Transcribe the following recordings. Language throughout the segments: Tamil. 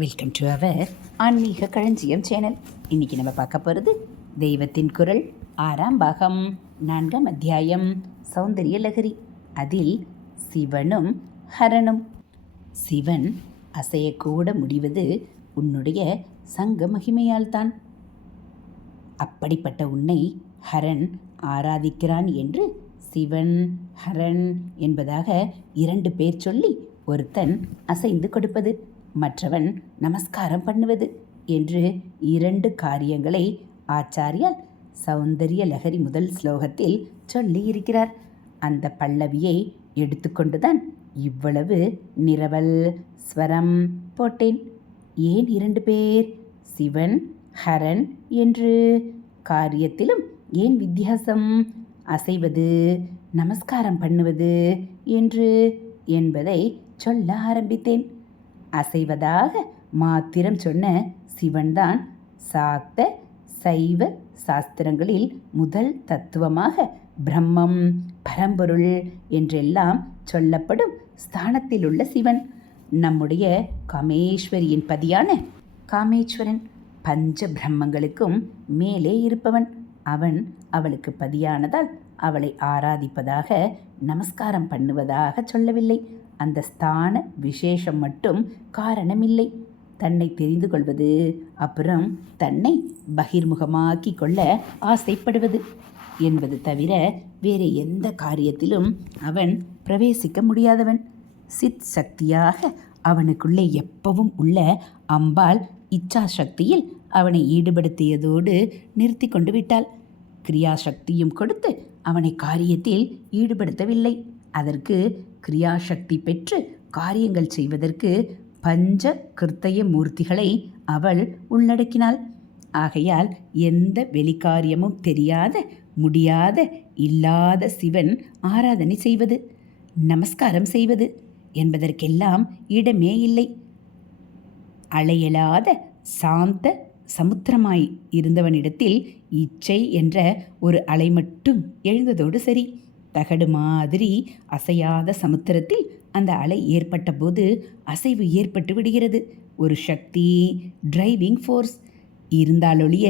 வெல்கம் டு அவர் ஆன்மீக களஞ்சியம் சேனல் இன்றைக்கி நம்ம பார்க்க போகிறது தெய்வத்தின் குரல் ஆறாம் பாகம் நான்காம் அத்தியாயம் சௌந்தரிய லகரி அதில் சிவனும் ஹரனும். சிவன் அசையக்கூட முடிவது உன்னுடைய சங்க மகிமையால் தான் அப்படிப்பட்ட உன்னை ஹரன் ஆராதிக்கிறான் என்று சிவன் ஹரன் என்பதாக இரண்டு பேர் சொல்லி ஒருத்தன் அசைந்து கொடுப்பது. மற்றவன் நமஸ்காரம் பண்ணுவது என்று இரண்டு காரியங்களை ஆச்சாரியால் சௌந்தரிய லகரி முதல் ஸ்லோகத்தில் சொல்லி இருக்கிறார் அந்த பல்லவியை எடுத்துக்கொண்டுதான் இவ்வளவு நிரவல் ஸ்வரம் போட்டேன். ஏன் இரண்டு பேர்? சிவன் ஹரன் என்று காரியத்திலும் ஏன் வித்தியாசம்? அசைவது நமஸ்காரம் பண்ணுவது என்று என்பதை சொல்ல ஆரம்பித்தேன். அசைவதாக மாத்திரம் சொன்ன சிவன்தான் சாக்த சைவ சாஸ்திரங்களில் முதல் தத்துவமாக பிரம்மம் பரம்பொருள் என்றெல்லாம் சொல்லப்படும் ஸ்தானத்தில் உள்ள சிவன். நம்முடைய காமேஸ்வரியின் பதியான காமேஸ்வரன் பஞ்ச பிரம்மங்களுக்கும் மேலே இருப்பவன். அவன் அவளுக்கு பதியானதால் அவளை ஆராதிப்பதாக நமஸ்காரம் பண்ணுவதாக சொல்லவில்லை. அந்த ஸ்தான விசேஷம் மட்டும் காரணமில்லை. தன்னை தெரிந்து கொள்வது அப்புறம் தன்னை பகிர்முகமாக்கி கொள்ள ஆசைப்படுவது என்பது தவிர வேறு எந்த காரியத்திலும் அவன் பிரவேசிக்க முடியாதவன். சித் சக்தியாக அவனுக்குள்ளே எப்பவும் உள்ள அம்பாள் இச்சா சக்தியில் அவனை ஈடுபடுத்தியதோடு நிறுத்தி கொண்டு விட்டாள். கிரியாசக்தியும் கொடுத்து அவனை காரியத்தில் ஈடுபடுத்தவில்லை. அதற்கு கிரியாசக்தி பெற்று காரியங்கள் செய்வதற்கு பஞ்ச கிருத்தய மூர்த்திகளை அவள் உள்ளடக்கினாள். ஆகையால் எந்த வெளிக்காரியமும் தெரியாத முடியாத இல்லாத சிவன் ஆராதனை செய்வது நமஸ்காரம் செய்வது என்பதற்கெல்லாம் இடமே இல்லை. அலையலாத சாந்த சமுத்திரமாய் இருந்தவனிடத்தில் இச்சை என்ற ஒரு அலை மட்டும் எழுந்ததோடு சரி. தகடு மாதிரி அசையாத சமுத்திரத்தில் அந்த அலை ஏற்பட்ட போது அசைவு ஏற்பட்டு விடுகிறது. ஒரு சக்தி டிரைவிங் ஃபோர்ஸ் இருந்தாலொழிய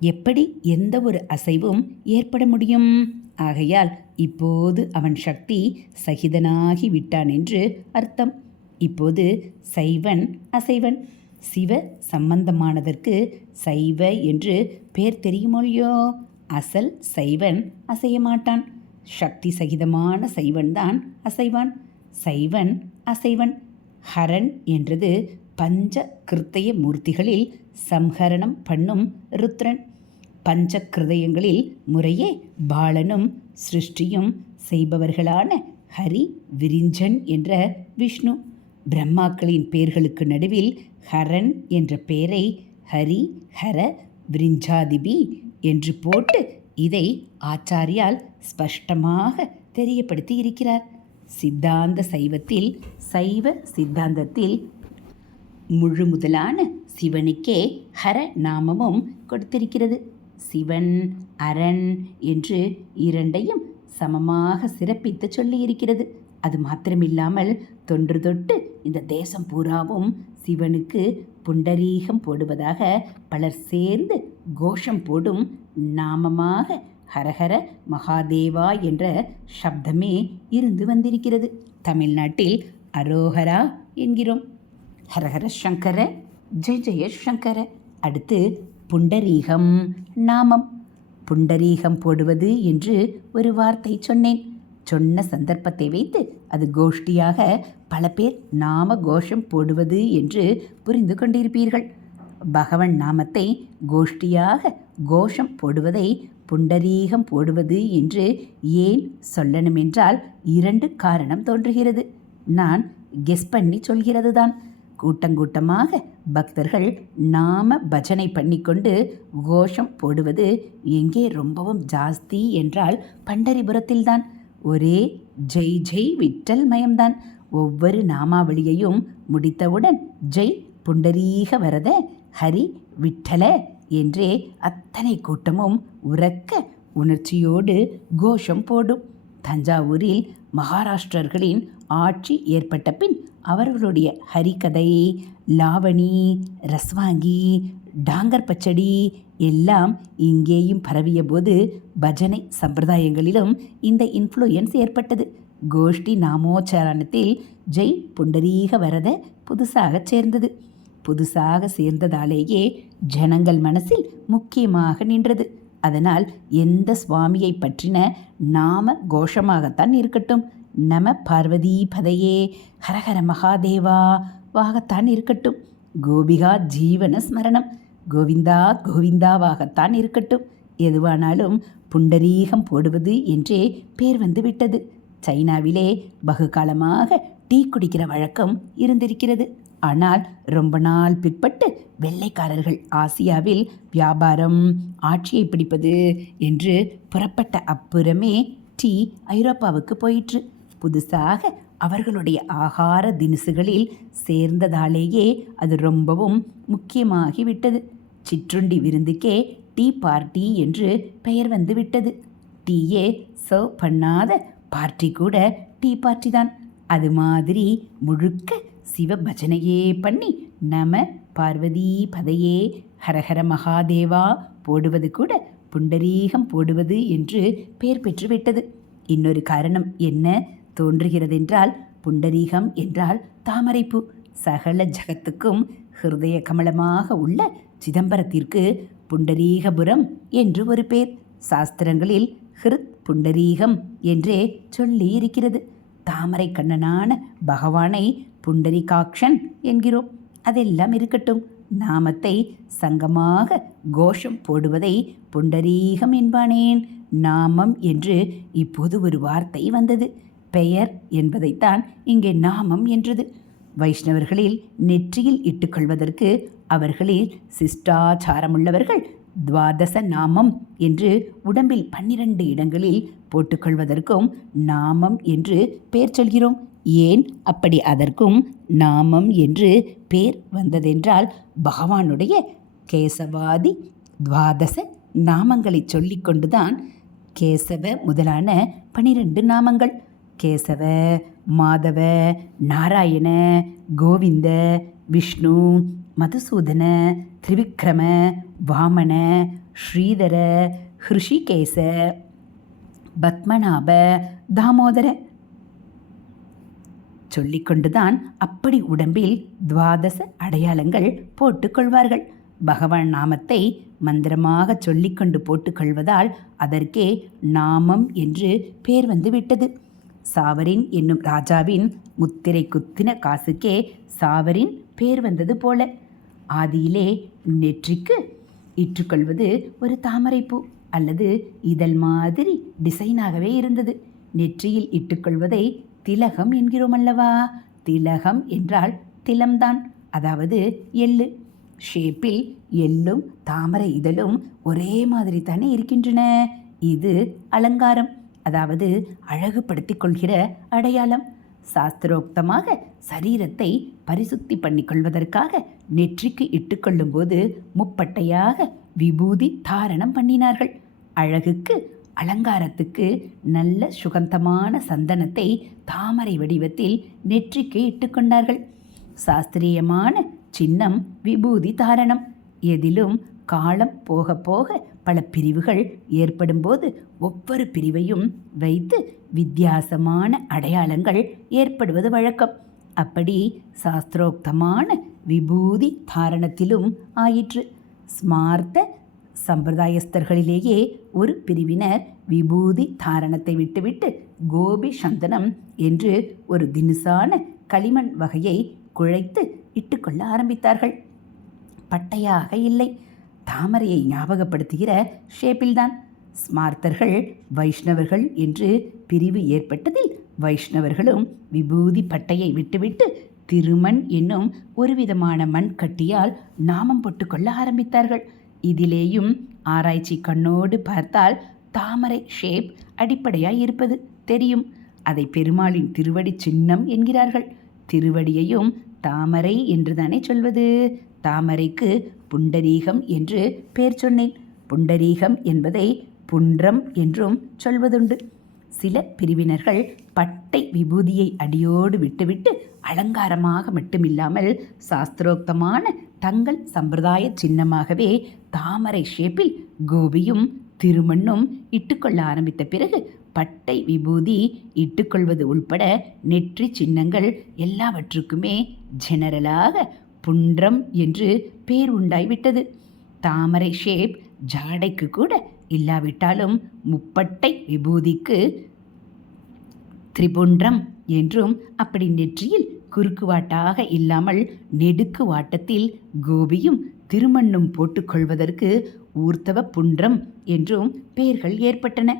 எப்படி எந்த ஒரு அசைவும் ஏற்பட முடியும்? ஆகையால் இப்போது அவன் சக்தி சகிதனாகி விட்டான் என்று அர்த்தம். இப்போது சைவன் அசைவன். சிவ சம்பந்தமானதற்கு சைவ என்று பேர் தெரியுமொழியோ அசல் சைவன் அசைய மாட்டான். சக்தி சகிதமான சைவன் தான் அசைவான். சைவன் அசைவன். ஹரன் என்றது பஞ்ச கிருத்தய மூர்த்திகளில் சம்ஹரணம் பண்ணும் ருத்ரன். பஞ்ச கிருதயங்களில் முறையே பாலனும் சிருஷ்டியும் செய்பவர்களான ஹரி விரிஞ்சன் என்ற விஷ்ணு. பிரம்மாக்களின் பெயர்களுக்கு நடுவில் ஹரன் என்ற பெயரை ஹரி ஹர விரிஞ்சாதிபி என்று போட்டு இதை ஆச்சாரியால் ஸ்பஷ்டமாக தெரியப்படுத்தி இருக்கிறார் சித்தாந்த சைவத்தில் சைவ சித்தாந்தத்தில் முழு முதலான சிவனுக்கே ஹர நாமமும் கொடுத்திருக்கிறது. சிவன் அரண் என்று இரண்டையும் சமமாக சிறப்பித்து சொல்லியிருக்கிறது. அது மாத்திரமில்லாமல் தொன்று தொட்டு இந்த தேசம் பூராவும் சிவனுக்கு புண்டரீகம் போடுவதாக பலர் சேர்ந்து கோஷம் போடும் நாமமாக ஹரஹர மகாதேவா என்ற சப்தமே இருந்து வந்திருக்கிறது. தமிழ்நாட்டில் அரோஹரா என்கிறோம். ஹரஹர சங்கர ஜெய ஜெய சங்கர. அடுத்து புண்டரீகம் நாமம். புண்டரீகம் போடுவது என்று ஒரு வார்த்தை சொன்னேன். சொன்ன சந்தர்ப்பத்தை வைத்து அது கோஷ்டியாக பல பேர் நாம கோஷம் போடுவது என்று புரிந்து கொண்டிருப்பீர்கள். பகவன் நாமத்தை கோஷ்டியாக கோஷம் போடுவதை புண்டரீகம் போடுவது என்று ஏன் சொல்லணுமென்றால் இரண்டு காரணம் தோன்றுகிறது. நான் கெஸ் பண்ணி சொல்கிறது தான் கூட்டங்கூட்டமாக பக்தர்கள் நாம பஜனை பண்ணிக்கொண்டு கோஷம் போடுவது எங்கே ரொம்பவும் ஜாஸ்தி என்றால் பண்டரிபுரத்தில்தான். ஒரே ஜெய் ஜெய் விட்டல் மயம்தான். ஒவ்வொரு நாமாவளியையும் முடித்தவுடன் ஜெய் புண்டரீக வரத ஹரி விட்டல என்றே அத்தனை கூட்டமும் உறக்க உணர்ச்சியோடு கோஷம் போடும். தஞ்சாவூரில் மகாராஷ்டிரர்களின் ஆட்சி ஏற்பட்ட பின் அவர்களுடைய ஹரிகதை லாவணி ரஸ்வாங்கி டாங்கர் பச்சடி எல்லாம் இங்கேயும் பரவிய போது பஜனை சம்பிரதாயங்களிலும் இந்த இன்ஃப்ளூயன்ஸ் ஏற்பட்டது. கோஷ்டி நாமோச்சாரணத்தில் ஜெய் புண்டரீக வரத புதுசாக சேர்ந்தது. புதுசாக சேர்ந்ததாலேயே ஜனங்கள் மனசில் முக்கியமாக நின்றது. அதனால் எந்த சுவாமியை பற்றின நாம கோஷமாகத்தான் இருக்கட்டும். நம பார்வதி பதையே ஹரஹர மகாதேவா வாகத்தான் இருக்கட்டும். கோபிகா ஜீவன ஸ்மரணம் கோவிந்தா கோவிந்தாவாகத்தான் இருக்கட்டும். எதுவானாலும் புண்டரீகம் போடுவது என்றே பேர் வந்து விட்டது. சைனாவிலே பகுகாலமாக டீ குடிக்கிற வழக்கம் இருந்திருக்கிறது. ஆனால் ரொம்ப நாள் பிற்பட்டு வெள்ளைக்காரர்கள் ஆசியாவில் வியாபாரம் ஆட்சியை பிடிப்பது என்று புறப்பட்ட அப்புறமே டீ ஐரோப்பாவுக்கு போயிற்று. புதுசாக அவர்களுடைய ஆகார தினுசுகளில் சேர்ந்ததாலேயே அது ரொம்பவும் முக்கியமாகிவிட்டது. சிற்றுண்டி விருந்துக்கே டீ பார்ட்டி என்று பெயர் வந்து விட்டது. டீயே சர்வ் பண்ணாத பார்ட்டி கூட டீ பார்ட்டி தான். அது மாதிரி முழுக்க சிவ பஜனையே பண்ணி நம பார்வதி பதையே ஹரஹர மகாதேவா போடுவது கூட புண்டரீகம் போடுவது என்று பெயர் பெற்றுவிட்டது இன்னொரு காரணம் என்ன? தோன்றுகிறதென்றால் புண்டரீகம் என்றால் தாமரைப்பூ. சகல ஜகத்துக்கும் ஹிருதய கமலமாக உள்ள சிதம்பரத்திற்கு புண்டரீகபுரம் என்று ஒரு பேர் சாஸ்திரங்களில் ஹிருத் புண்டரீகம் என்றே சொல்லி இருக்கிறது தாமரை கண்ணனான பகவானை புண்டரிகாக்ஷன் என்கிறோம். அதெல்லாம் இருக்கட்டும். நாமத்தை சங்கமாக கோஷம் போடுவதை புண்டரீகம் என்பானேன். நாமம் என்று இப்போது ஒரு வார்த்தை வந்தது. பெயர் என்பதைத்தான் இங்கே நாமம் என்றது. வைஷ்ணவர்களில் நெற்றியில் இட்டுக்கொள்வதற்கு அவர்களில் சிஷ்டாச்சாரமுள்ளவர்கள் துவாதச நாமம் என்று உடம்பில் பன்னிரண்டு இடங்களில் போட்டுக்கொள்வதற்கும் நாமம் என்று பெயர் சொல்கிறோம். ஏன் அப்படி அதற்கும் நாமம் என்று பேர் வந்ததென்றால் பகவானுடைய கேசவாதி துவாதச நாமங்களை சொல்லிக்கொண்டுதான் கேசவ முதலான பனிரெண்டு நாமங்கள். கேசவ மாதவ நாராயண கோவிந்த விஷ்ணு மதுசூதன திரிவிக்ரம வாமன ஸ்ரீதர ஹிருஷிகேச பத்மநாப தாமோதர சொல்லிக்கொண்டுதான் அப்படி உடம்பில் துவாதச அடையாளங்கள் போட்டுக்கொள்வார்கள் பகவான் நாமத்தை மந்திரமாக சொல்லிக்கொண்டு போட்டுக்கொள்வதால் அதற்கே நாமம் என்று பேர் வந்து விட்டது. சாவரின் என்னும் ராஜாவின் முத்திரை குத்தின காசுக்கே சாவரின் பேர் வந்தது போல. ஆதியிலே நெற்றிக்கு இற்றுக்கொள்வது ஒரு தாமரைப்பூ அல்லது இதழ் மாதிரி டிசைனாகவே இருந்தது. நெற்றியில் இட்டுக்கொள்வதை திலகம் என்கிறோம் அல்லவா திலகம் என்றால் திலம்தான். அதாவது எள்ளு. ஷேப்பில் எள்ளும் தாமரை இதழும் ஒரே மாதிரி தானே இருக்கின்றன. இது அலங்காரம். அதாவது அழகுபடுத்தி கொள்கிற அடையாளம். சாஸ்திரோக்தமாக சரீரத்தை பரிசுத்தி பண்ணிக்கொள்வதற்காக நெற்றிக்கு இட்டுக்கொள்ளும்போது முப்பட்டையாக விபூதி தாரணம் பண்ணினார்கள். அழகுக்கு அலங்காரத்துக்கு நல்ல சுகந்தமான சந்தனத்தை தாமரை வடிவத்தில் நெற்றிக்கு இட்டுக்கொண்டார்கள் சாஸ்திரியமான சின்னம் விபூதி தாரணம். எதிலும் காலம் போக போக பல பிரிவுகள் ஏற்படும்போது ஒவ்வொரு பிரிவையும் வைத்து வித்தியாசமான அடையாளங்கள் ஏற்படுவது வழக்கம். அப்படி சாஸ்திரோக்தமான விபூதி தாரணத்திலும் ஆயிற்று. ஸ்மார்த்த சம்பிரதாயஸ்தர்களிலேயே ஒரு பிரிவினர் விபூதி தாரணத்தை விட்டுவிட்டு கோபி சந்தனம் என்று ஒரு தினுசான களிமண் வகையை குழைத்து இட்டுக்கொள்ள ஆரம்பித்தார்கள். பட்டையாக இல்லை. தாமரையை ஞாபகப்படுத்துகிற ஷேப்பில்தான். ஸ்மார்த்தர்கள் வைஷ்ணவர்கள் என்று பிரிவு ஏற்பட்டதில் வைஷ்ணவர்களும் விபூதி பட்டையை விட்டுவிட்டு திருமண் என்னும் ஒருவிதமான மண் கட்டியால் நாமம் போட்டுக்கொள்ள ஆரம்பித்தார்கள். இதிலேயும் ஆராய்ச்சி கண்ணோடு பார்த்தால் தாமரை ஷேப் அடிப்படையாய் இருப்பது தெரியும். அதை பெருமாளின் திருவடி சின்னம் என்கிறார்கள். திருவடியையும் தாமரை என்றுதானே சொல்வது? தாமரைக்கு புண்டரீகம் என்று பெயர் சொன்னேன். புண்டரீகம் என்பதை புன்றம் என்றும் சொல்வதுண்டு. சில பிரிவினர்கள் பட்டை விபூதியை அடியோடு விட்டுவிட்டு அலங்காரமாக மட்டுமில்லாமல் சாஸ்திரோக்தமான தங்கள் சம்பிரதாய சின்னமாகவே தாமரை ஷேப்பில் கோபியும் திருமண்ணும் இட்டுக்கொள்ள ஆரம்பித்த பிறகு பட்டை விபூதி இட்டுக்கொள்வது உள்பட நெற்றி சின்னங்கள் எல்லாவற்றுக்குமே ஜெனரலாக புன்றம் என்று பேர் உண்டாய்விட்டது. தாமரை ஷேப் ஜாடைக்கு கூட இல்லாவிட்டாலும் முப்பட்டை விபூதிக்கு திரிபுன்றம் என்றும் அப்படி நெற்றியில் குறுக்குவாட்டாக இல்லாமல் நெடுக்கு வாட்டத்தில் கோபியும் திருமண்ணும் போட்டுக்கொள்வதற்கு ஊர்த்தவ புன்றம் என்றும் பெயர்கள் ஏற்பட்டன.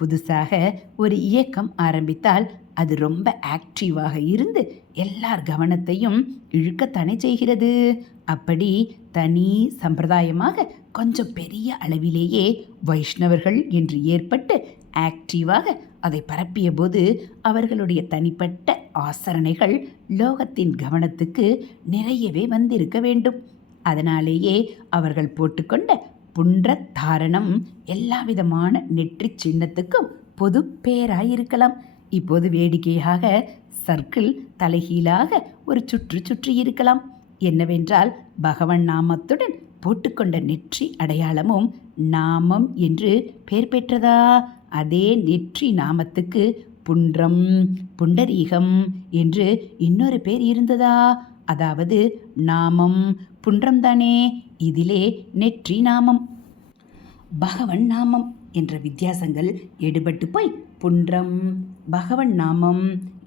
புதுசாக ஒரு இயக்கம் ஆரம்பித்தால் அது ரொம்ப ஆக்டிவாக இருந்து எல்லார் கவனத்தையும் இழுக்கத்தானே செய்கிறது. அப்படி தனி சம்பிரதாயமாக கொஞ்சம் பெரிய அளவிலேயே வைஷ்ணவர்கள் என்று ஏற்பட்டு ஆக்டிவாக அதை பரப்பிய போது அவர்களுடைய தனிப்பட்ட ஆசரணைகள் லோகத்தின் கவனத்துக்கு நிறையவே வந்திருக்க வேண்டும். அதனாலேயே அவர்கள் போட்டுக்கொண்ட புன்ற தாரணம் எல்லா விதமான நெற்றி சின்னத்துக்கும் பொது பேராயிருக்கலாம். இப்போது வேடிக்கையாக சர்க்கிள் தலைகீழாக ஒரு சுற்று சுற்றி இருக்கலாம். என்னவென்றால் பகவன் நாமத்துடன் போட்டுக்கொண்ட நெற்றி அடையாளமும் நாமம் என்று பெயர் பெற்றதா? அதே நெற்றி நாமத்துக்கு புன்றம் புண்டரீகம் என்று இன்னொரு பேர் இருந்ததா? அதாவது நாமம் புன்றம்தானே இதிலே நெற்றி நாமம். பகவன் நாமம் என்ற வித்தியாசங்கள் எடுபட்டு போய் புன்றம் பகவன் நாமம்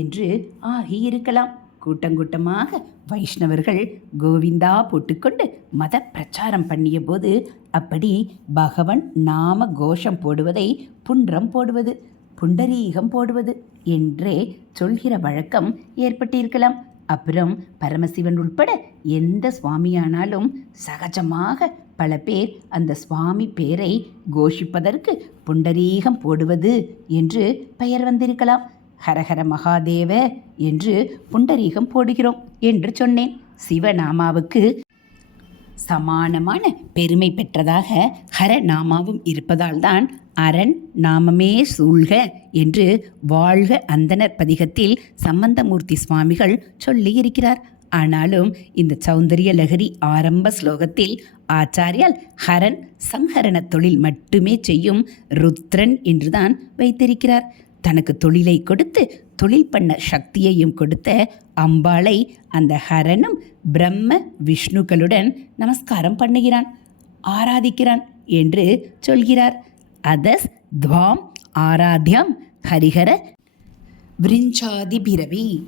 என்று ஆகியிருக்கலாம். கூட்டங்கூட்டமாக வைஷ்ணவர்கள் கோவிந்தா போட்டுக்கொண்டு மத பிரச்சாரம் பண்ணிய போது அப்படி பகவன் நாம கோஷம் போடுவதை புன்றம் போடுவது புண்டரீகம் போடுவது என்றே சொல்கிற வழக்கம் ஏற்பட்டிருக்கலாம். அப்புறம் பரமசிவன் உட்பட எந்த சுவாமியானாலும் சகஜமாக பல பேர் அந்த சுவாமி பேரை கோஷிப்பதற்கு புண்டரீகம் போடுவது என்று பெயர் வந்திருக்கலாம். ஹரஹர மகாதேவ என்று புண்டரீகம் போடுகிறோம் என்று சொன்னேன். சிவநாமாவுக்கு சமானமான பெருமை பெற்றதாக ஹரநாமாவும் இருப்பதால்தான் அரண் நாமமே சூழ்க என்று வாழ்க அந்தனர் பதிகத்தில் சம்பந்தமூர்த்தி சுவாமிகள் சொல்லியிருக்கிறார். ஆனாலும் இந்த சௌந்தரிய லகரி ஆரம்ப ஸ்லோகத்தில் ஆச்சாரியால் ஹரன் சங்கரண தொழில் மட்டுமே செய்யும் ருத்ரன் என்றுதான் வைத்திருக்கிறார். தனக்கு தொழிலை கொடுத்து தொழில் பண்ண சக்தியையும் கொடுத்த அம்பாளை அந்த ஹரனும் பிரம்ம விஷ்ணுக்களுடன் நமஸ்காரம் பண்ணுகிறான் ஆராதிக்கிறான் என்று சொல்கிறார். அதஸ் துவாம் ஆராத்யம் ஹரிஹர. விரிஞ்சாதிபிரவி.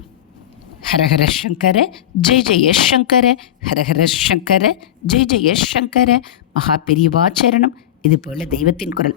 ஹரஹர சங்கர ஜெய ஜெய சங்கர ஹரஹர சங்கர ஜெய ஜெய சங்கர. மகா பெரியவாச்சரணம் இது போல் தெய்வத்தின் குரல்.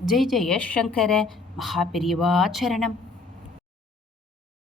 ஜெய் ஜெய சங்கர மகாபெரியவாச்சரணம்